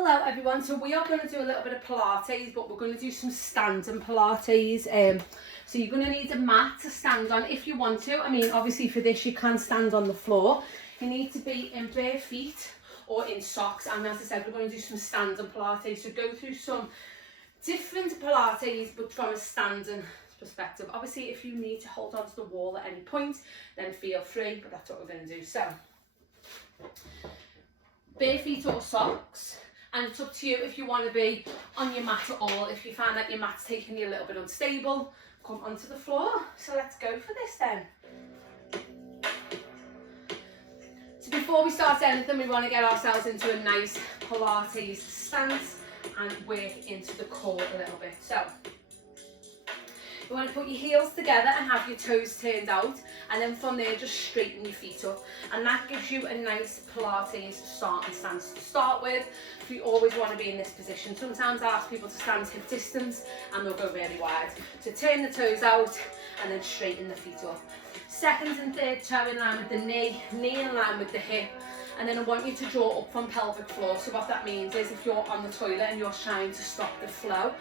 Hello everyone, so we are going to do a little bit of Pilates, but we're going to do some standing Pilates. So you're going to need a mat to stand on if you want to. I mean, obviously for this you can stand on the floor. You need to be in bare feet or in socks, and as I said, we're going to do some standing Pilates. So go through some different Pilates, but from a standing perspective. Obviously if you need to hold on to the wall at any point, then feel free, but that's what we're going to do. So bare feet or socks. And it's up to you if you want to be on your mat at all. If you find that your mat's taking you a little bit unstable, come onto the floor. So let's go for this then. So before we start anything, we want to get ourselves into a nice Pilates stance and work into the core a little bit. So you want to put your heels together and have your toes turned out, and then from there just straighten your feet up, and that gives you a nice Pilates starting stance to start with. So you always want to be in this position. Sometimes I ask people to stand hip distance and they'll go really wide. So turn the toes out and then straighten the feet up. Second and third toe in line with the knee in line with the hip, and then I want you to draw up from pelvic floor. So what that means is if you're on the toilet and you're trying to stop the flow,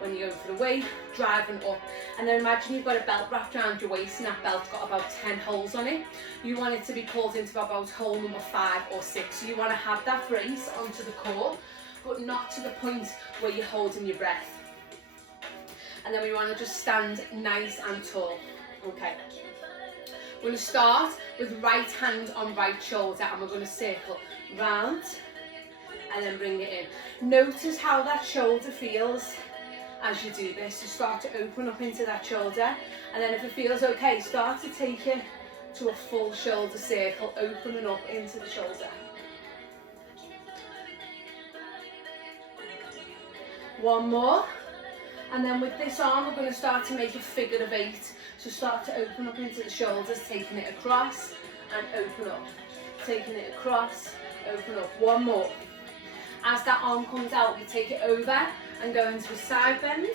when you go for the wee, driving up, and then imagine you've got a belt wrapped around your waist and that belt's got about 10 holes on it. You want it to be pulled into about hole number 5 or 6. So you want to have that brace onto the core, but not to the point where you're holding your breath. And then we want to just stand nice and tall. Okay. We're going to start with right hand on right shoulder, and we're going to circle round and then bring it in. Notice how that shoulder feels as you do this. So start to open up into that shoulder, and then if it feels okay, start to take it to a full shoulder circle, opening up into the shoulder. One more, and then with this arm we're going to start to make a figure of 8. So start to open up into the shoulders, taking it across and open up, taking it across, open up. One more. As that arm comes out, we take it over and go into a side bend,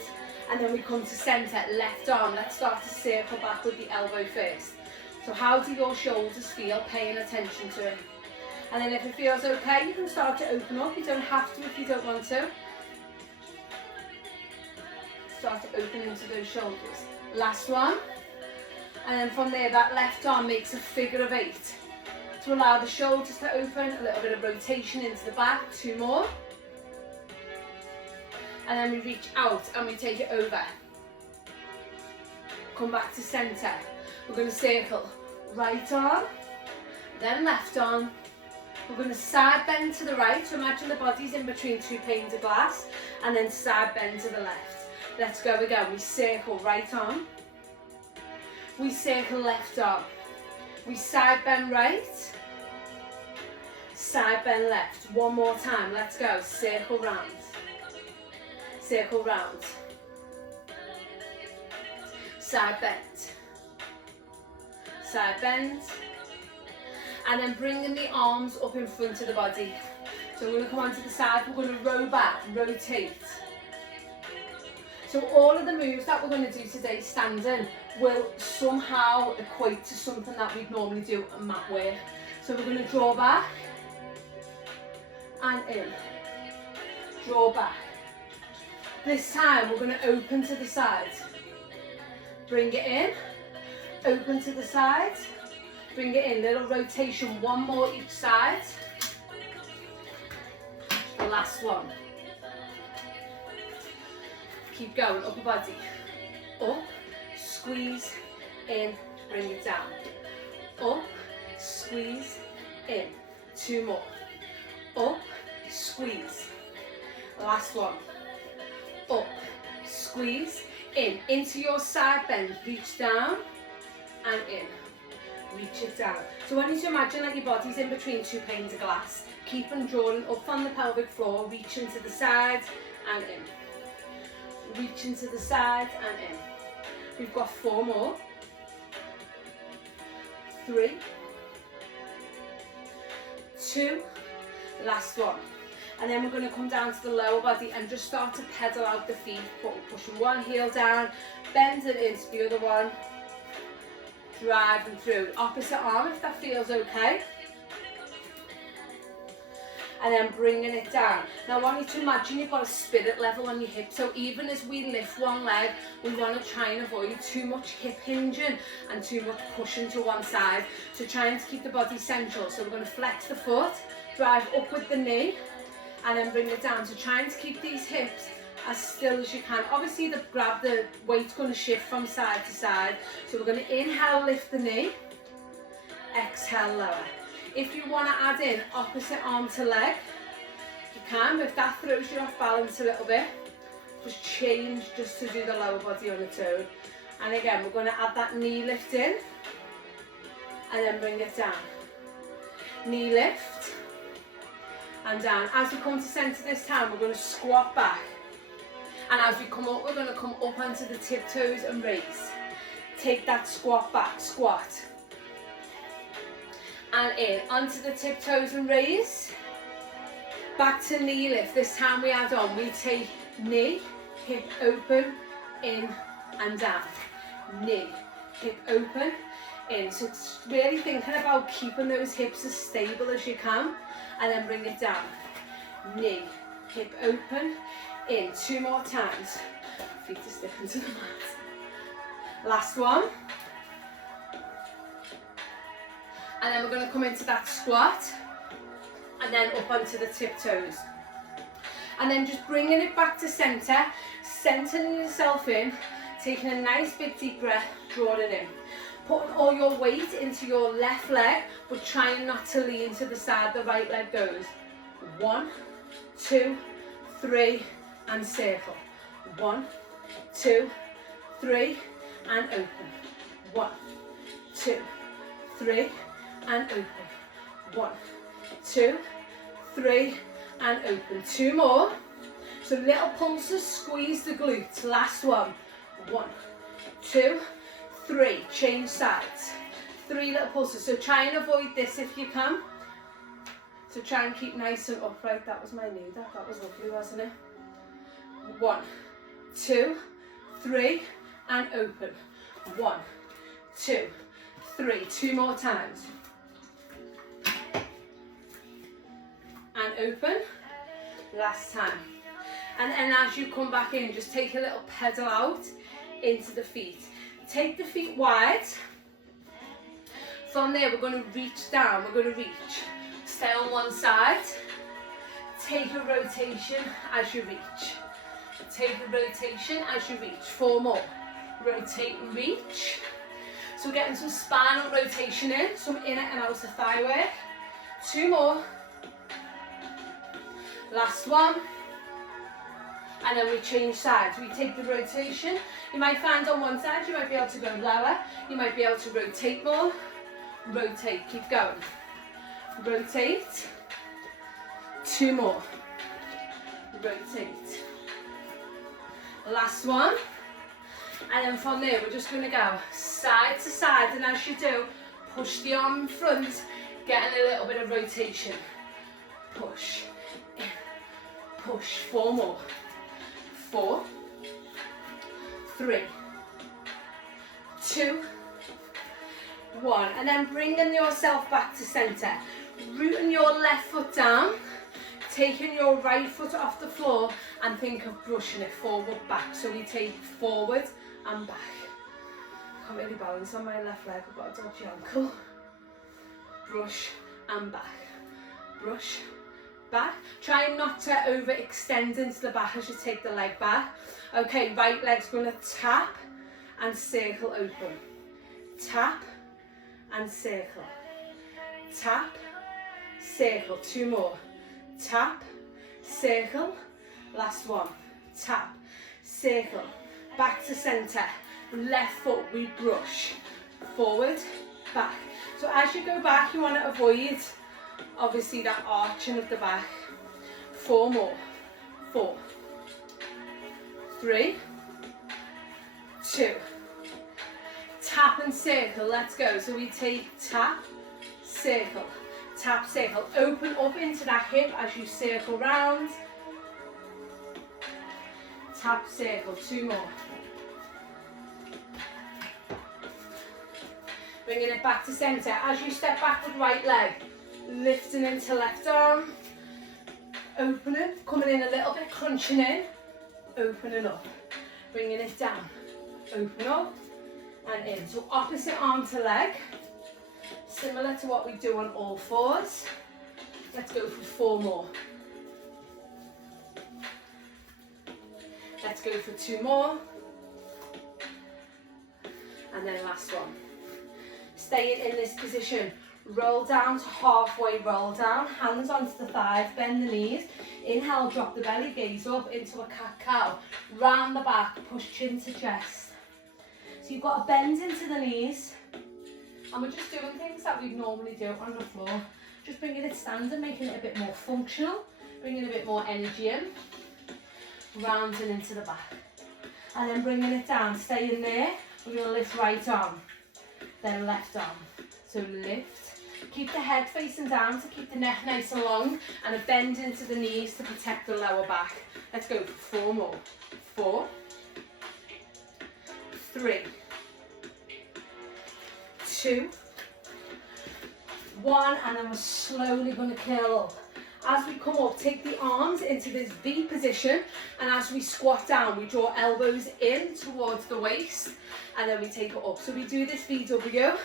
and then we come to centre, left arm. Let's start to circle back with the elbow first. So how do your shoulders feel? Paying attention to it. And then if it feels okay, you can start to open up. You don't have to if you don't want to. Start to open into those shoulders. Last one. And then from there, that left arm makes a figure of 8. To allow the shoulders to open, a little bit of rotation into the back. 2 more. And then we reach out and we take it over. Come back to centre. We're going to circle right arm, then left arm. We're going to side bend to the right. So imagine the body's in between 2 panes of glass, and then side bend to the left. Let's go again. We circle right arm. We circle left arm. We side bend right. Side bend left. One more time. Let's go. Circle round. Circle round. Side bend. Side bend. And then bringing the arms up in front of the body. So we're going to come onto the side. We're going to row back, rotate. So all of the moves that we're going to do today standing will somehow equate to something that we'd normally do at mat work. So we're going to draw back and in. Draw back. This time we're going to open to the side. Bring it in. Open to the side. Bring it in. Little rotation. One more each side. The last one. Keep going, upper body, up, squeeze, in, bring it down, up, squeeze, in, 2 more, up, squeeze, last one, up, squeeze, in, into your side bend, reach down, and in, reach it down. So I want you to imagine that your body's in between 2 panes of glass, keep on drawing up from the pelvic floor, reaching to the side, and in. Reaching to the side and in. We've got 4 more. 3, 2, last one. And then we're going to come down to the lower body and just start to pedal out the feet, pushing one heel down, bend it into the other one, driving through. Opposite arm if that feels okay. and then bringing it down. Now I want you to imagine you've got a spirit level on your hip, so even as we lift one leg, we want to try and avoid too much hip hinging and too much pushing to one side. So trying to keep the body central. So we're going to flex the foot, drive up with the knee, and then bring it down. So trying to keep these hips as still as you can. Obviously the weight's going to shift from side to side. So we're going to inhale, lift the knee, exhale, lower. If you want to add in opposite arm to leg, you can, but if that throws you off balance a little bit, just change just to do the lower body on its own. And again, we're going to add that knee lift in, and then bring it down. Knee lift, and down. As we come to centre this time, we're going to squat back. And as we come up, we're going to come up onto the tiptoes and raise. Take that squat back, squat. And in, onto the tiptoes and raise. Back to knee lift. This time we add on, we take knee, hip open, in and down. Knee, hip open, in. So it's really thinking about keeping those hips as stable as you can. And then bring it down. Knee, hip open, in. 2 more times. Feet are sticking to the mat. Last one. And then we're going to come into that squat. And then up onto the tiptoes. And then just bringing it back to centre. Centering yourself in. Taking a nice big deep breath. Drawing it in. Putting all your weight into your left leg, but trying not to lean to the side the right leg goes. 1, 2, 3, and circle. 1, 2, 3, and open. 1, 2, 3, and open. 1, 2, 3, and open. 2 more. So little pulses, squeeze the glutes. Last one. 1, 2, 3, change sides. 3 little pulses. So try and avoid this if you can. So try and keep nice and upright. That was my knee. That was lovely, wasn't it? 1, 2, 3, and open. 1, 2, 3. 2 more times. And open. Last time. And then as you come back in, just take a little pedal out into the feet. Take the feet wide. From there, we're going to reach down. We're going to reach. Stay on one side. Take a rotation as you reach. Take a rotation as you reach. 4 more. Rotate and reach. So we're getting some spinal rotation in, some inner and outer thigh work. 2 more. Last one. And then we change sides. We take the rotation. You might find on one side, you might be able to go lower. You might be able to rotate more. Rotate, keep going. Rotate. 2 more. Rotate. Last one. And then from there, we're just going to go side to side. And as you do, push the arm in front, getting a little bit of rotation. Push. In. Push. 4 more. 4, 3, 2, 1. And then bringing yourself back to centre. Rooting your left foot down. Taking your right foot off the floor and think of brushing it forward, back. So we take forward and back. I can't really balance on my left leg. I've got a dodgy ankle. Brush and back. Brush. Back. Try not to overextend into the back as you take the leg back. Okay, right leg's going to tap and circle open. Tap and circle. Tap, circle. 2 more. Tap, circle. Last one. Tap, circle. Back to centre. Left foot, we brush. Forward, back. So as you go back, you want to avoid obviously that arching of the back. 4 more. 4, 3, 2. Tap and circle, let's go. So we take tap, circle, tap, circle. Open up into that hip as you circle round. Tap, circle. 2 more. Bringing it back to centre. As you step back with right leg, lifting into left arm, Opening, coming in a little bit, crunching in, opening up, bringing it down, open up and in. So opposite arm to leg, similar to what we do on all fours. Let's go for 4 more. Let's go for 2 more. And then last one. Staying in this position. Roll down to halfway roll down. Hands onto the thighs, bend the knees. Inhale, drop the belly, gaze up into a cat-cow. Round the back, push chin to chest. So you've got a bend into the knees. And we're just doing things that we'd normally do on the floor. Just bringing it standing, making it a bit more functional. Bringing a bit more energy in. Rounding into the back. And then bringing it down, staying there. We're going to lift right arm, then left arm. So lift. Keep the head facing down to keep the neck nice and long, and a bend into the knees to protect the lower back. Let's go for 4 more. 4, 3, 2, 1, and then we're slowly going to curl up. As we come up, take the arms into this V position, and as we squat down, we draw elbows in towards the waist, and then we take it up. So we do this VW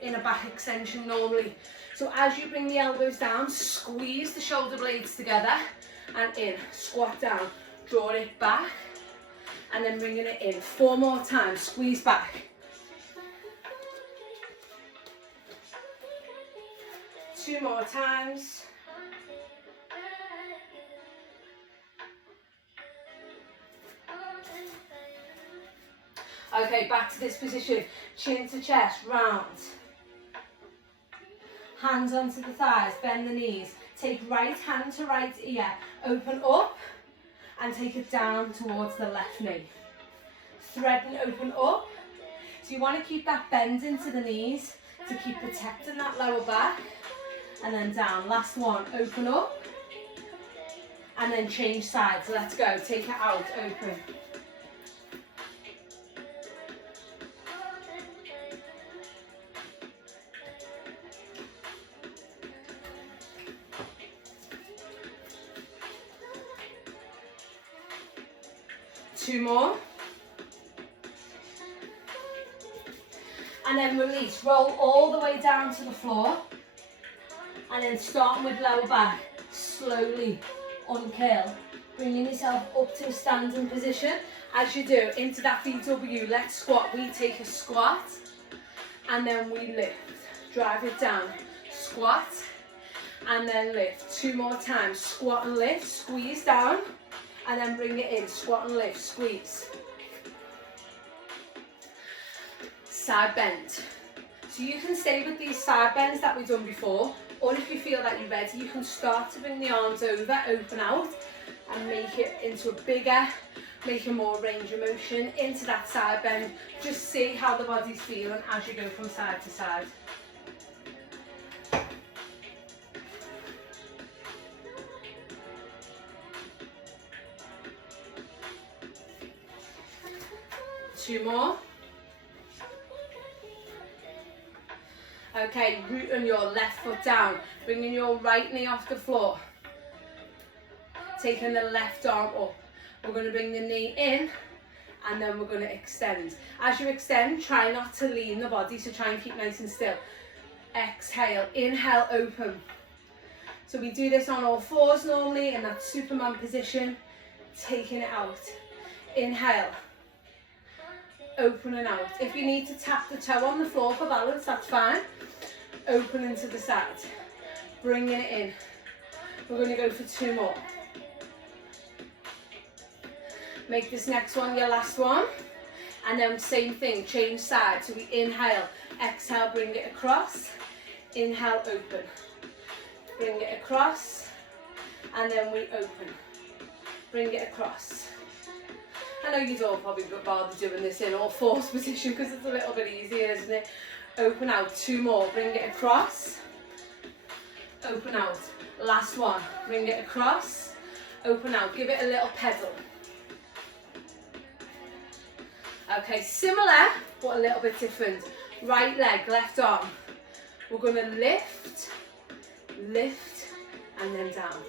in a back extension normally. So as you bring the elbows down, squeeze the shoulder blades together, and in, squat down, draw it back, and then bringing it in. 4 more times, squeeze back. 2 more times. Okay, back to this position. Chin to chest, round. Hands onto the thighs, bend the knees. Take right hand to right ear. Open up and take it down towards the left knee. Thread and open up. So you want to keep that bend into the knees to keep protecting that lower back. And then down. Last one. Open up. And then change sides. Let's go. Take it out. Open. Two more. And then release. Roll all the way down to the floor. And then starting with lower back, slowly uncurl. Bringing yourself up to a standing position. As you do, into that VW, let's squat. We take a squat. And then we lift. Drive it down. Squat. And then lift. 2 more times. Squat and lift. Squeeze down. And then bring it in, squat and lift, squeeze. Side bend. So you can stay with these side bends that we've done before, or if you feel that you're ready, you can start to bring the arms over, open out, and make it into a bigger, make a more range of motion into that side bend. Just see how the body's feeling as you go from side to side. Two more. Okay, rooting your left foot down, bringing your right knee off the floor, taking the left arm up. We're going to bring the knee in, and then we're going to extend. As you extend, try not to lean the body, so try and keep nice and still. Exhale, inhale, open. So we do this on all fours normally in that Superman position, taking it out. Inhale. Open and out. If you need to tap the toe on the floor for balance, that's fine. Open into the side. Bringing it in. We're going to go for 2 more. Make this next one your last one. And then same thing, change side. So we inhale, exhale, bring it across. Inhale, open. Bring it across. And then we open. Bring it across. I know you don't probably bother doing this in all fours position because it's a little bit easier, isn't it? Open out, 2 more, bring it across. Open out, last one, bring it across. Open out, give it a little pedal. Okay, similar, but a little bit different. Right leg, left arm. We're going to lift, lift, and then down.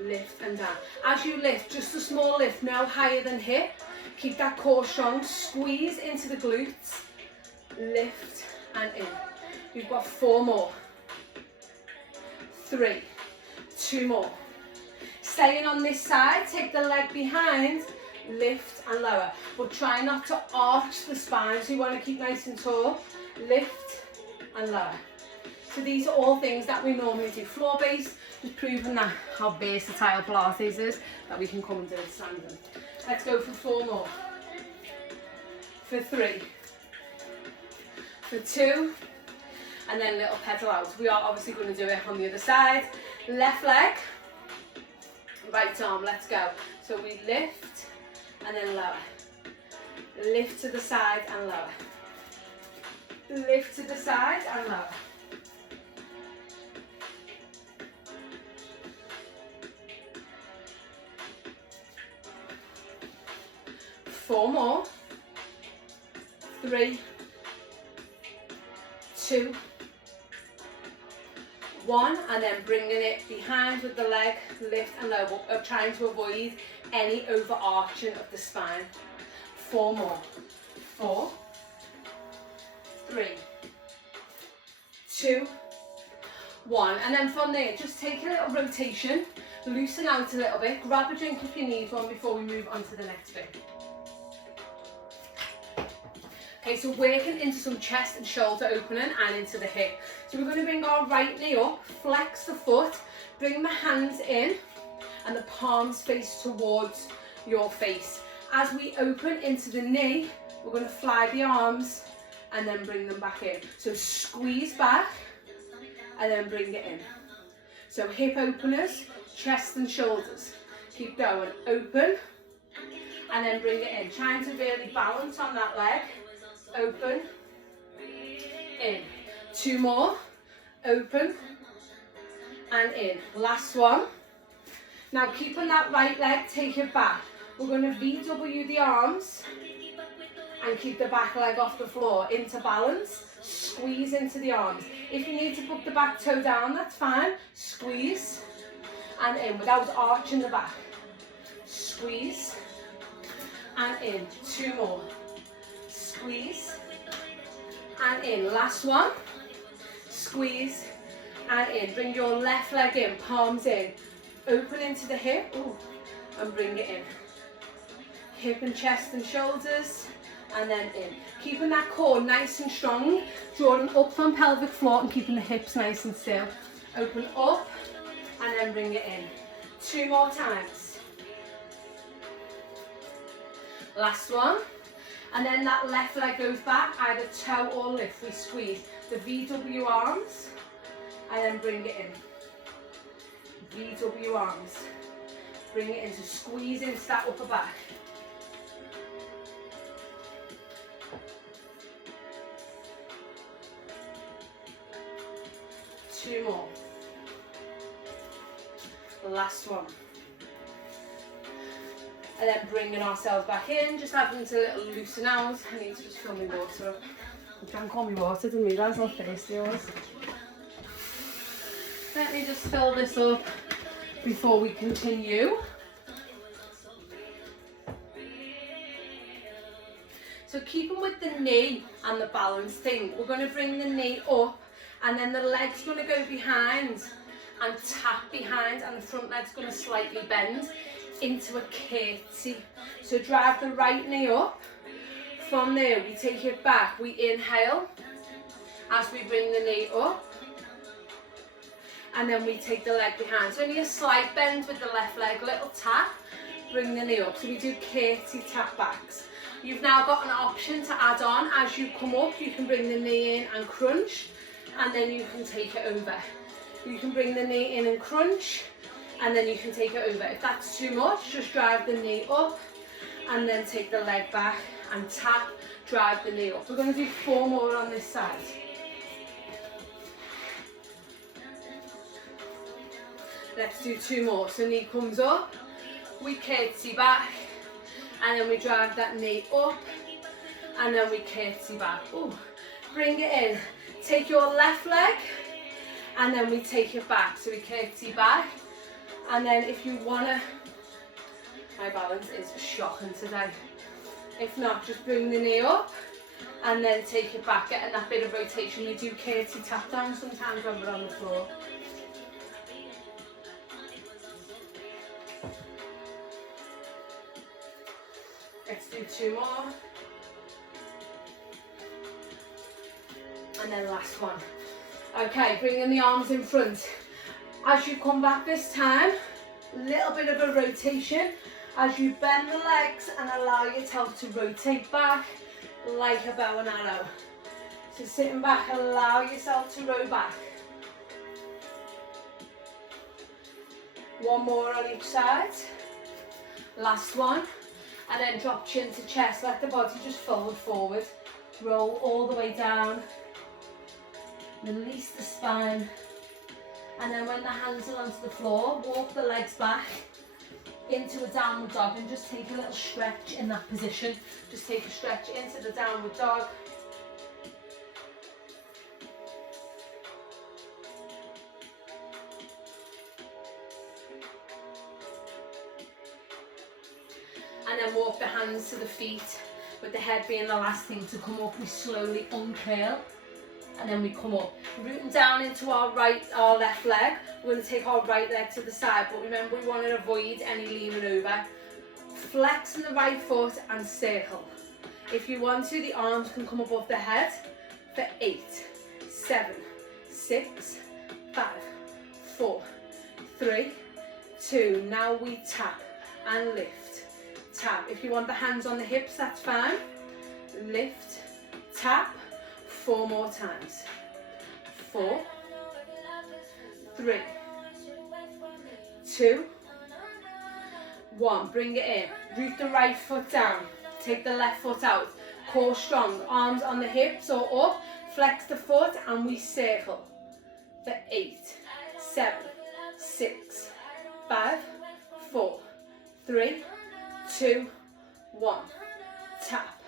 lift and down. As you lift, just a small lift, no higher than hip. Keep that core strong, squeeze into the glutes, lift and in. You've got 4 more. 3, 2 more. Staying on this side, take the leg behind, lift and lower. But try not to arch the spine, so you want to keep nice and tall. Lift and lower. So these are all things that we normally do floor-based, just proving that how versatile Pilates is, that we can come and do it standing. Let's go for 4 more. For 3. For 2. And then little pedal out. We are obviously going to do it on the other side. Left leg, right arm, let's go. So we lift and then lower. Lift to the side and lower. Lift to the side and lower. Four more. 3, 2, 1, and then bringing it behind with the leg, lift and lower, trying to avoid any overarching of the spine. 4 more. 4, 3, 2, 1, and then from there, just take a little rotation, loosen out a little bit, grab a drink if you need one before we move on to the next bit. Okay, so working into some chest and shoulder opening and into the hip. So we're going to bring our right knee up, flex the foot, bring the hands in and the palms face towards your face. As we open into the knee, we're going to fly the arms and then bring them back in. So squeeze back and then bring it in. So hip openers, chest and shoulders. Keep going, open and then bring it in. Trying to really balance on that leg. Open, in. 2 more, open and in. Last one. Now keeping that right leg, take it back. We're going to VW the arms and keep the back leg off the floor into balance. Squeeze into the arms. If you need to put the back toe down, that's fine. Squeeze and in without arching the back. Squeeze and in. 2 more. Squeeze and in. Last one. Squeeze and in. Bring your left leg in, palms in. Open into the hip. Ooh, and bring it in. Hip and chest and shoulders and then in. Keeping that core nice and strong. Drawing up from pelvic floor and keeping the hips nice and still. Open up and then bring it in. 2 more times. Last one. And then that left leg goes back, either toe or lift. We squeeze the VW arms and then bring it in. VW arms. Bring it in, so squeeze into that upper back. Two more. Last one. And then bringing ourselves back in, just having to little loosen out. I need to just fill my water up. I drank all my water, didn't realise how thirsty I was. Let me just fill this up before we continue. So keeping with the knee and the balance thing, we're going to bring the knee up and then the leg's going to go behind and tap behind and the front leg's going to slightly bend into a curtsy. So drive the right knee up. From there we take it back. We inhale as we bring the knee up. And then we take the leg behind. So only a slight bend with the left leg, little tap, bring the knee up. So we do curtsy tap backs. You've now got an option to add on. As you come up, you can bring the knee in and crunch, and then you can take it over. You can bring the knee in and crunch, and then you can take it over. If that's too much, just drive the knee up, and then take the leg back and tap, drive the knee up. We're going to do 4 more on this side. Let's do 2 more. So knee comes up, we curtsy back, and then we drive that knee up, and then we curtsy back. Ooh. Bring it in. Take your left leg, and then we take it back. So we curtsy back, And then if you wanna, my balance is shocking today. If not, just bring the knee up and then take it back, getting that bit of rotation. We do curtsy tap down sometimes when we're on the floor. Let's do 2 more. And then last one. Okay, bringing the arms in front. As you come back this time, a little bit of a rotation. As you bend the legs and allow yourself to rotate back like a bow and arrow. So sitting back, allow yourself to row back. One more on each side. Last one. And then drop chin to chest. Let the body just fold forward. Roll all the way down. Release the spine. And then when the hands are onto the floor, walk the legs back into a downward dog and just take a little stretch in that position. Just take a stretch into the downward dog. And then walk the hands to the feet, with the head being the last thing to come up. We slowly uncurl. And then we come up, rooting down into our left leg. We're going to take our right leg to the side, but remember we want to avoid any leaning over. Flexing the right foot and circle. If you want to, the arms can come above the head for 8, 7, 6, 5, 4, 3, 2. Now we tap and lift, tap. If you want the hands on the hips, that's fine. Lift, tap. 4 more times. 4, 3, 2, 1. Bring it in. Root the right foot down. Take the left foot out. Core strong. Arms on the hips or up. Flex the foot and we circle. For 8, 7, 6, 5, 4, 3, 2, 1. Tap.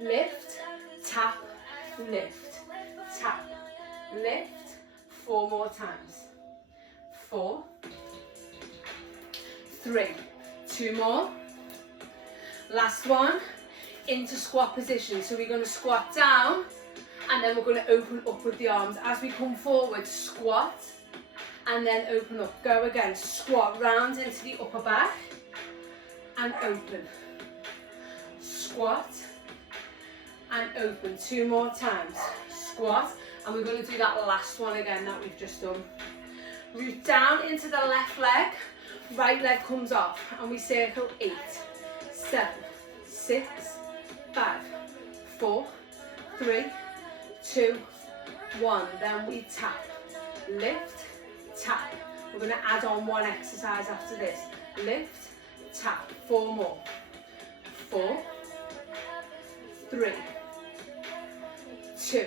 Lift. Tap. Lift, tap, lift. 4 more times. 4, 3, 2 more. Last one, into squat position. So we're going to squat down and then we're going to open up with the arms. As we come forward, squat and then open up. Go again, squat round into the upper back and open. Squat and open. 2 more times. Squat, and we're going to do that last one again that we've just done. Root down into the left leg, right leg comes off, and we circle 8, 7, 6, 5, 4, 3, 2, 1. Then we tap, lift, tap. We're going to add on one exercise after this. Lift, tap. 4 more. 4, 3, 2.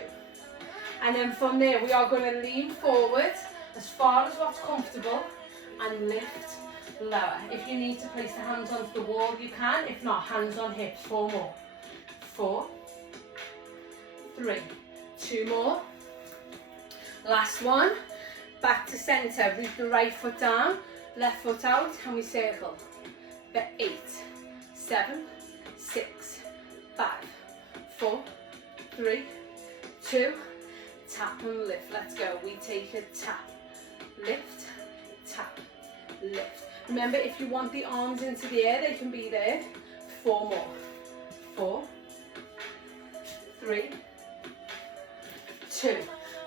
And then from there we are going to lean forward as far as what's comfortable and lift lower. If you need to place the hands onto the wall, you can. If not, hands on hips. 4 more. 4, 3, 2 more. Last one. Back to centre. Root the right foot down, left foot out, and we circle. For 8, 7, 6, 5, 4, 3, 2, tap and lift. Let's go. We take a tap, lift, tap, lift. Remember, if you want the arms into the air, they can be there. 4 more. 4, 3, 2.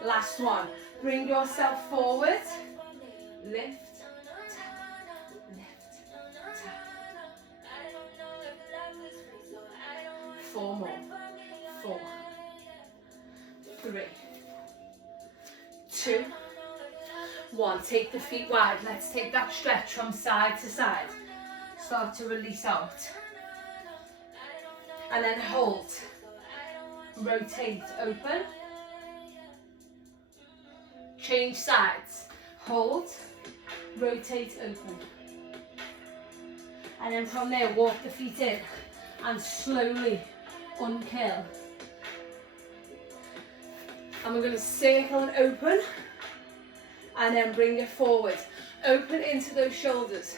Last one. Bring yourself forward. Lift, tap, lift, tap. 4 more. 4, 3, 2, 1. Take the feet wide. Let's take that stretch from side to side. Start to release out. And then hold. Rotate, open. Change sides. Hold. Rotate, open. And then from there, walk the feet in and slowly uncurl. And we're going to circle and open and then bring it forward. Open into those shoulders.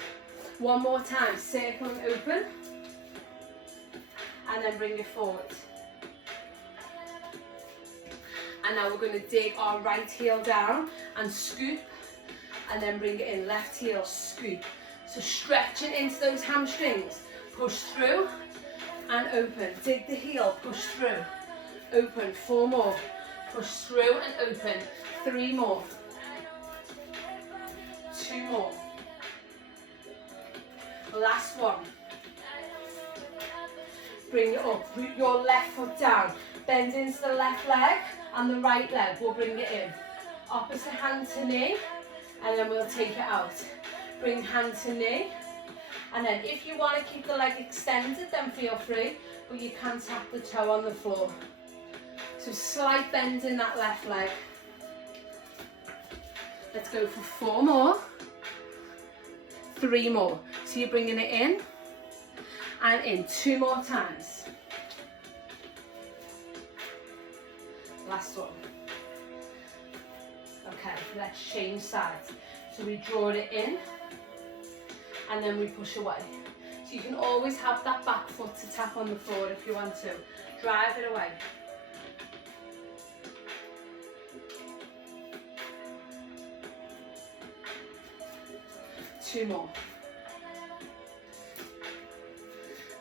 One more time, circling open. And then bring it forward. And now we're going to dig our right heel down and scoop. And then bring it in, left heel, scoop. So stretching into those hamstrings. Push through and open. Dig the heel, push through. Open, 4 more. Push through and open. 3 more. 2 more. Last one. Bring it up. Root your left foot down. Bend into the left leg and the right leg. We'll bring it in. Opposite hand to knee. And then we'll take it out. Bring hand to knee. And then if you want to keep the leg extended, then feel free. But you can tap the toe on the floor. So slight bend in that left leg. Let's go for 4 more. 3 more. So you're bringing it in and in 2 more times. Last one. Okay, let's change sides. So we draw it in and then we push away. So you can always have that back foot to tap on the floor if you want to. Drive it away. Two more.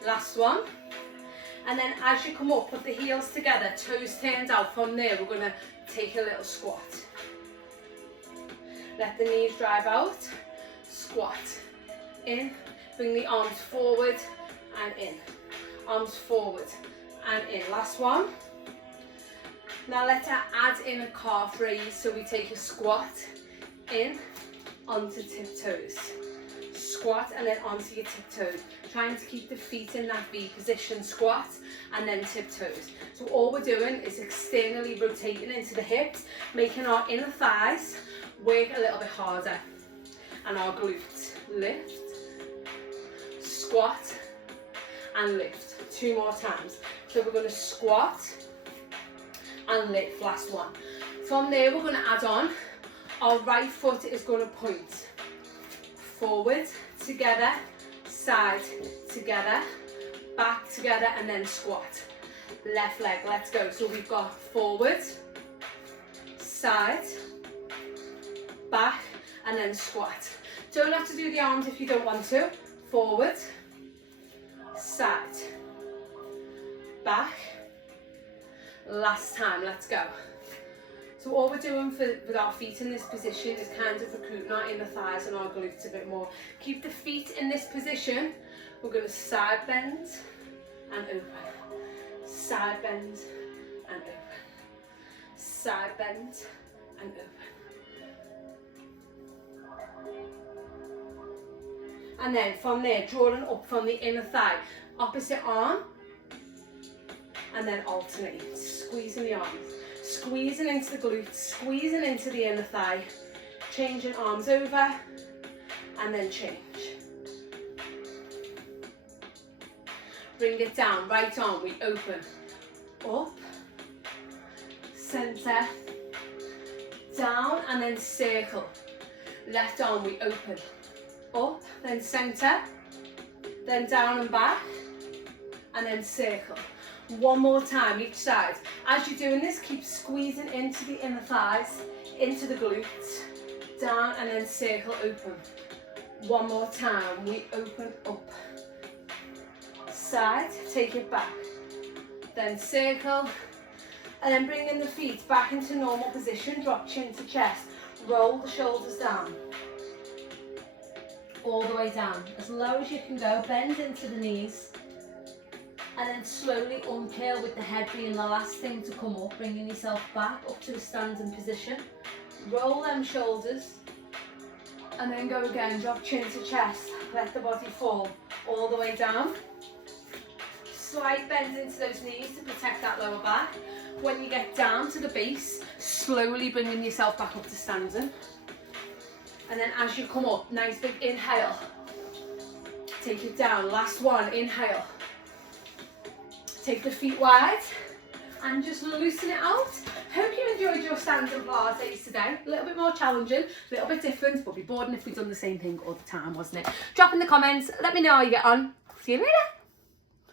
Last one. And then as you come up, put the heels together, toes turned out. From there, we're going to take a little squat. Let the knees drive out. Squat. In. Bring the arms forward and in. Arms forward and in. Last one. Now let's add in a calf raise. So we take a squat in onto tiptoes. Squat and then onto your tiptoes. Trying to keep the feet in that V position. Squat and then tiptoes. So all we're doing is externally rotating into the hips, making our inner thighs work a little bit harder. And our glutes. Lift, squat and lift. 2 more times. So we're going to squat and lift. Last one. From there we're going to add on, our right foot is going to point forward, together, side, together, back, together, and then squat. Left leg, let's go. So we've got forward, side, back, and then squat. Don't have to do the arms if you don't want to. Forward, side, back. Last time, let's go. So all we're doing with our feet in this position is kind of recruiting our inner thighs and our glutes a bit more. Keep the feet in this position. We're going to side bend and open. Side bend and open. Side bend and open. And then from there, drawing up from the inner thigh, opposite arm, and then alternating, squeezing the arms, squeezing into the glutes, squeezing into the inner thigh, changing arms over, and then change. Bring it down, right arm, we open, up, center, down, and then circle. Left arm, we open, up, then center, then down and back, and then circle. 1 more time each side. As you're doing this, keep squeezing into the inner thighs, into the glutes, down, and then circle open. 1 more time, we open up, side, take it back, then circle, and then bring in the feet back into normal position, drop chin to chest, roll the shoulders down. All the way down, as low as you can go, bend into the knees, and then slowly uncurl with the head being the last thing to come up, bringing yourself back up to a standing position. Roll them shoulders, and then go again, drop chin to chest, let the body fall all the way down. Slight bend into those knees to protect that lower back. When you get down to the base, slowly bringing yourself back up to standing. And then as you come up, nice big inhale. Take it down, last one, inhale. Take the feet wide and just loosen it out. Hope you enjoyed your stance and Pilates today. A little bit more challenging, a little bit different, but it'd be boring if we'd done the same thing all the time, wasn't it? Drop in the comments, let me know how you get on. See you later.